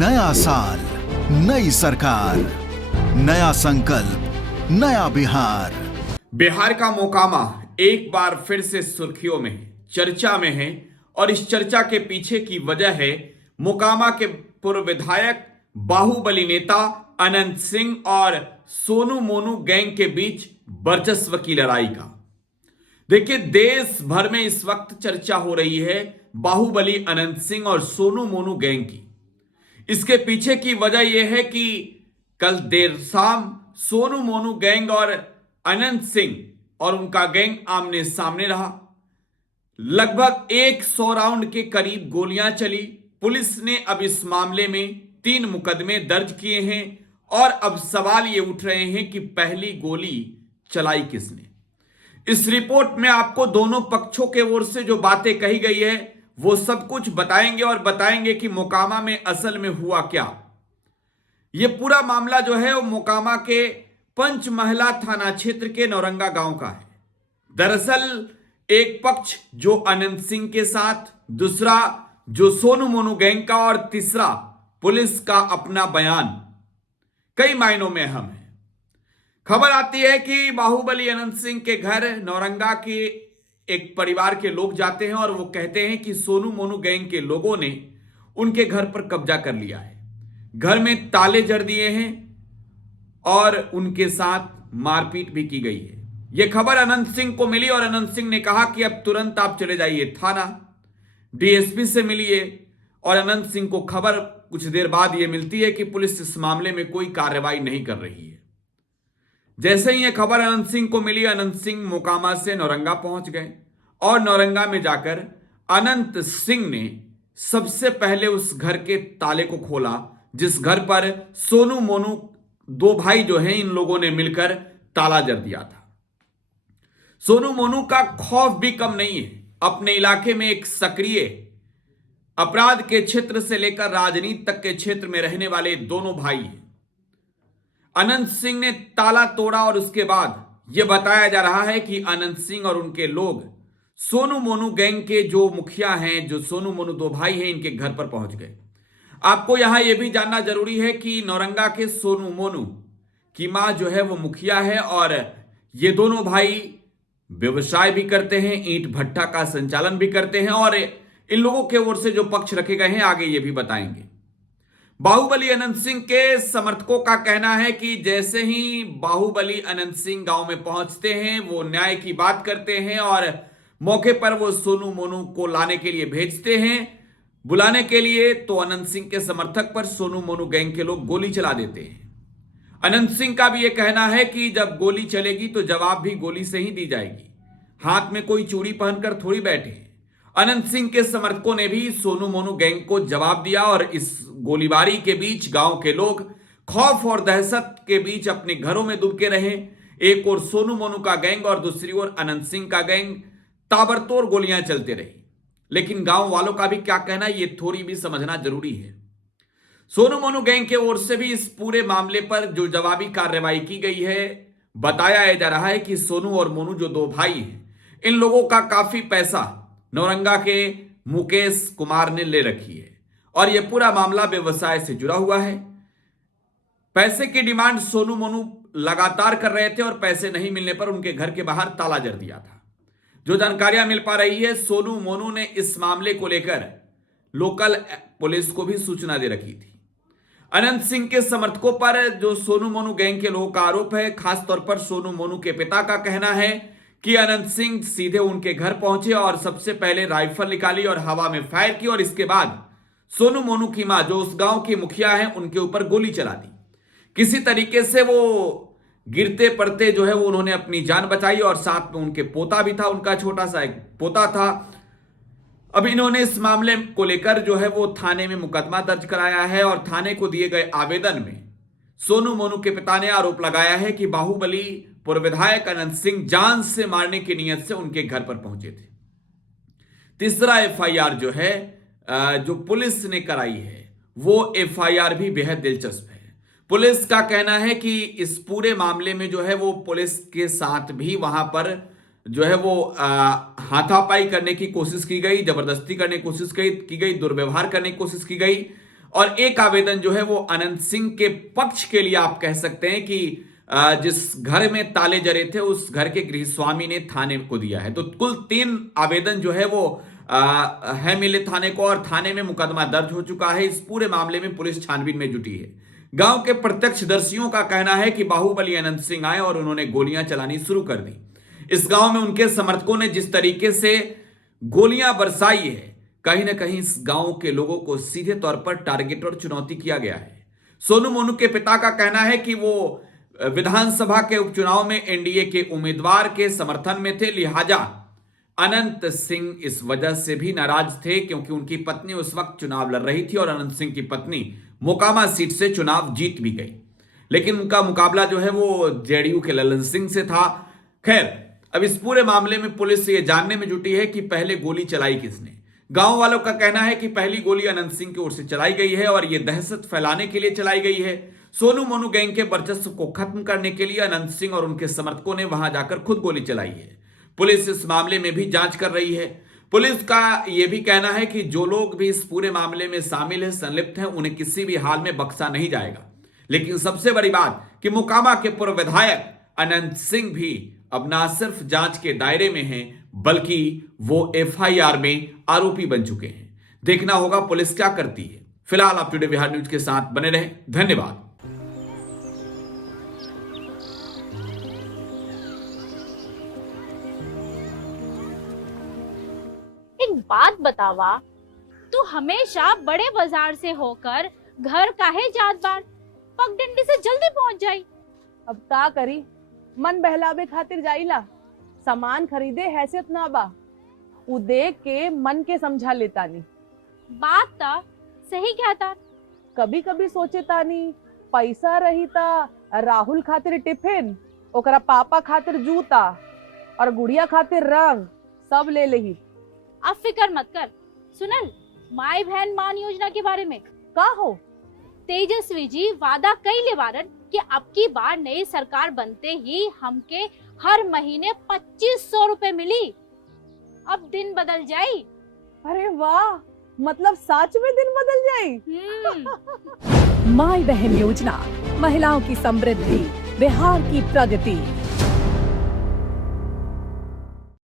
नया साल, नई सरकार, नया संकल्प, नया बिहार। बिहार का मोकामा एक बार फिर से सुर्खियों में है, चर्चा में है। और इस चर्चा के पीछे की वजह है मोकामा के पूर्व विधायक बाहुबली नेता अनंत सिंह और सोनू मोनू गैंग के बीच वर्चस्व की लड़ाई का। देखिए, देश भर में इस वक्त चर्चा हो रही है बाहुबली अनंत सिंह और सोनू मोनू गैंग की। इसके पीछे की वजह यह है कि कल देर शाम सोनू मोनू गैंग और अनंत सिंह और उनका गैंग आमने सामने रहा। लगभग 100 राउंड के करीब गोलियां चली। पुलिस ने अब इस मामले में 3 मुकदमे दर्ज किए हैं और अब सवाल ये उठ रहे हैं कि पहली गोली चलाई किसने। इस रिपोर्ट में आपको दोनों पक्षों के ओर से जो बातें कही गई है वो सब कुछ बताएंगे और बताएंगे कि मोकामा में असल में हुआ क्या। यह पूरा मामला जो है वो मोकामा के पंचमहला थाना क्षेत्र के नौरंगा गांव का है। दरअसल एक पक्ष जो अनंत सिंह के साथ, दूसरा जो सोनू मोनू गैंग का और तीसरा पुलिस का अपना बयान कई मायनों में अहम है। खबर आती है कि बाहुबली अनंत सिंह के घर नौरंगा के एक परिवार के लोग जाते हैं और वो कहते हैं कि सोनू मोनू गैंग के लोगों ने उनके घर पर कब्जा कर लिया है, घर में ताले जड़ दिए हैं और उनके साथ मारपीट भी की गई है। यह खबर अनंत सिंह को मिली और अनंत सिंह ने कहा कि अब तुरंत आप चले जाइए थाना, डीएसपी से मिलिए। और अनंत सिंह को खबर कुछ देर बाद यह मिलती है कि पुलिस इस मामले में कोई कार्रवाई नहीं कर रही है। जैसे ही यह खबर अनंत सिंह को मिली, अनंत सिंह मोकामा से नौरंगा पहुंच गए और नौरंगा में जाकर अनंत सिंह ने सबसे पहले उस घर के ताले को खोला जिस घर पर सोनू मोनू दो भाई जो हैं इन लोगों ने मिलकर ताला जड़ दिया था। सोनू मोनू का खौफ भी कम नहीं है। अपने इलाके में एक सक्रिय अपराध के क्षेत्र से लेकर राजनीति तक के क्षेत्र में रहने वाले दोनों भाई हैं। अनंत सिंह ने ताला तोड़ा और उसके बाद यह बताया जा रहा है कि अनंत सिंह और उनके लोग सोनू मोनू गैंग के जो मुखिया हैं, जो सोनू मोनू दो भाई हैं, इनके घर पर पहुंच गए। आपको यहां यह भी जानना जरूरी है कि नौरंगा के सोनू मोनू की मां जो है वो मुखिया है और ये दोनों भाई व्यवसाय भी करते हैं, ईंट भट्टा का संचालन भी करते हैं और इन लोगों के ओर से जो पक्ष रखे गए हैं आगे ये भी बताएंगे। बाहुबली अनंत सिंह के समर्थकों का कहना है कि जैसे ही बाहुबली अनंत सिंह गांव में पहुंचते हैं वो न्याय की बात करते हैं और मौके पर वो सोनू मोनू को लाने के लिए भेजते हैं, बुलाने के लिए। तो अनंत सिंह के समर्थक पर सोनू मोनू गैंग के लोग गोली चला देते हैं। अनंत सिंह का भी यह कहना है कि जब गोली चलेगी तो जवाब भी गोली से ही दी जाएगी, हाथ में कोई चूड़ी पहनकर थोड़ी बैठे। अनंत सिंह के समर्थकों ने भी सोनू मोनू गैंग को जवाब दिया और इस गोलीबारी के बीच गांव के लोग खौफ और दहशत के बीच अपने घरों में दुबके रहे। एक ओर सोनू मोनू का गैंग और दूसरी ओर अनंत सिंह का गैंग, ताबड़तोड़ गोलियां चलते रही। लेकिन गांव वालों का भी क्या कहना है ये थोड़ी भी समझना जरूरी है। सोनू मोनू गैंग के ओर से भी इस पूरे मामले पर जो जवाबी कार्रवाई की गई है, बताया जा रहा है कि सोनू और मोनू जो दो भाई हैं, इन लोगों का काफी पैसा नौरंगा के मुकेश कुमार ने ले रखी है और यह पूरा मामला व्यवसाय से जुड़ा हुआ है। पैसे की डिमांड सोनू मोनू लगातार कर रहे थे और पैसे नहीं मिलने पर उनके घर के बाहर ताला जड़ दिया था। जो जानकारियां मिल पा रही है, सोनू मोनू ने इस मामले को लेकर लोकल पुलिस को भी सूचना दे रखी थी। अनंत सिंह के समर्थकों पर जो सोनू मोनू गैंग के लोगों का आरोप है, खासतौर पर सोनू मोनू के पिता का कहना है कि अनंत सिंह सीधे उनके घर पहुंचे और सबसे पहले राइफल निकाली और हवा में फायर की और इसके बाद सोनू मोनू की मां जो उस गांव की मुखिया है उनके ऊपर गोली चला दी। किसी तरीके से वो गिरते पड़ते जो है वो उन्होंने अपनी जान बचाई और साथ में उनके पोता भी था, उनका छोटा सा एक पोता था। अब इन्होंने इस मामले को लेकर जो है वो थाने में मुकदमा दर्ज कराया है और थाने को दिए गए आवेदन में सोनू मोनू के पिता ने आरोप लगाया है कि बाहुबली पूर्व विधायक अनंत सिंह जान से मारने की नीयत से उनके घर पर पहुंचे थे। तीसरा एफआईआर जो है जो पुलिस ने कराई है वो एफआईआर भी बेहद दिलचस्प है। पुलिस का कहना है कि इस पूरे मामले में जो है वो पुलिस के साथ भी वहां पर जो है वो हाथापाई करने की कोशिश की गई, जबरदस्ती करने की कोशिश की गई, दुर्व्यवहार करने की कोशिश की गई और एक आवेदन जो है वो अनंत सिंह के पक्ष के लिए आप कह सकते हैं कि जिस घर में ताले जड़े थे उस घर के गृह स्वामी ने थाने को दिया है। तो कुल 3 आवेदन जो है वो है मिले थाने को और थाने में मुकदमा दर्ज हो चुका है। इस पूरे मामले में पुलिस छानबीन में जुटी है। गांव के प्रत्यक्षदर्शियों का कहना है कि बाहुबली अनंत सिंह आए और उन्होंने गोलियां चलानी शुरू कर दी। इस गांव में उनके समर्थकों ने जिस तरीके से गोलियां बरसाई है, कहीं ना कहीं इस गांव के लोगों को सीधे तौर पर टारगेट और चुनौती किया गया है। सोनू मोनू के पिता का कहना है कि वो विधानसभा के उपचुनाव में एनडीए के उम्मीदवार के समर्थन में थे, लिहाजा अनंत सिंह इस वजह से भी नाराज थे क्योंकि उनकी पत्नी उस वक्त चुनाव लड़ रही थी और अनंत सिंह की पत्नी मोकामा सीट से चुनाव जीत भी गई, लेकिन उनका मुकाबला जो है वो जेडीयू के ललन सिंह से था। खैर, अब इस पूरे मामले में पुलिस ये जानने में जुटी है कि पहले गोली चलाई किसने। गांव वालों का कहना है कि पहली गोली अनंत सिंह की ओर से चलाई गई है और यह दहशत फैलाने के लिए चलाई गई है। सोनू मोनू गैंग के वर्चस्व को खत्म करने के लिए अनंत सिंह और उनके समर्थकों ने वहां जाकर खुद गोली चलाई है। पुलिस इस मामले में भी जांच कर रही है। पुलिस का यह भी कहना है कि जो लोग भी इस पूरे मामले में शामिल है, संलिप्त हैं, उन्हें किसी भी हाल में बख्शा नहीं जाएगा। लेकिन सबसे बड़ी बात कि मोकामा के पूर्व विधायक अनंत सिंह भी अब ना सिर्फ जांच के दायरे में हैं, बल्कि वो एफआईआर में आरोपी बन चुके हैं। देखना होगा पुलिस क्या करती है। फिलहाल आप टुडे बिहार न्यूज के साथ बने रहें। धन्यवाद। एक बात बतावा, तू हमेशा बड़े बाजार से होकर घर काहे जात बार? पगडंडी से जल्दी पहुंच जाई। अब का करी, मन बहलावे खातिर जाइला। सामान खरीदे हैसियत ना बा, उ देख के मन के समझा लेता नी। बात ता सही कहता। कभी कभी सोचे तानी पैसा रही ता राहुल खातिर टिफिन, ओकरा पापा खातिर जूता और गुड़िया खातिर रंग सब ले लेही। अब फिक्र मत कर। सुनल माई बहन मान योजना के बारे में का हो? तेजस्वी जी वादा कइले बारन कि अब की बार नई सरकार बनते ही हमके हर महीने 2500 रुपए मिली। अब दिन बदल जाई। अरे वाह, मतलब सच में दिन बदल जाई। माई बहन योजना, महिलाओं की समृद्धि, बिहार की प्रगति।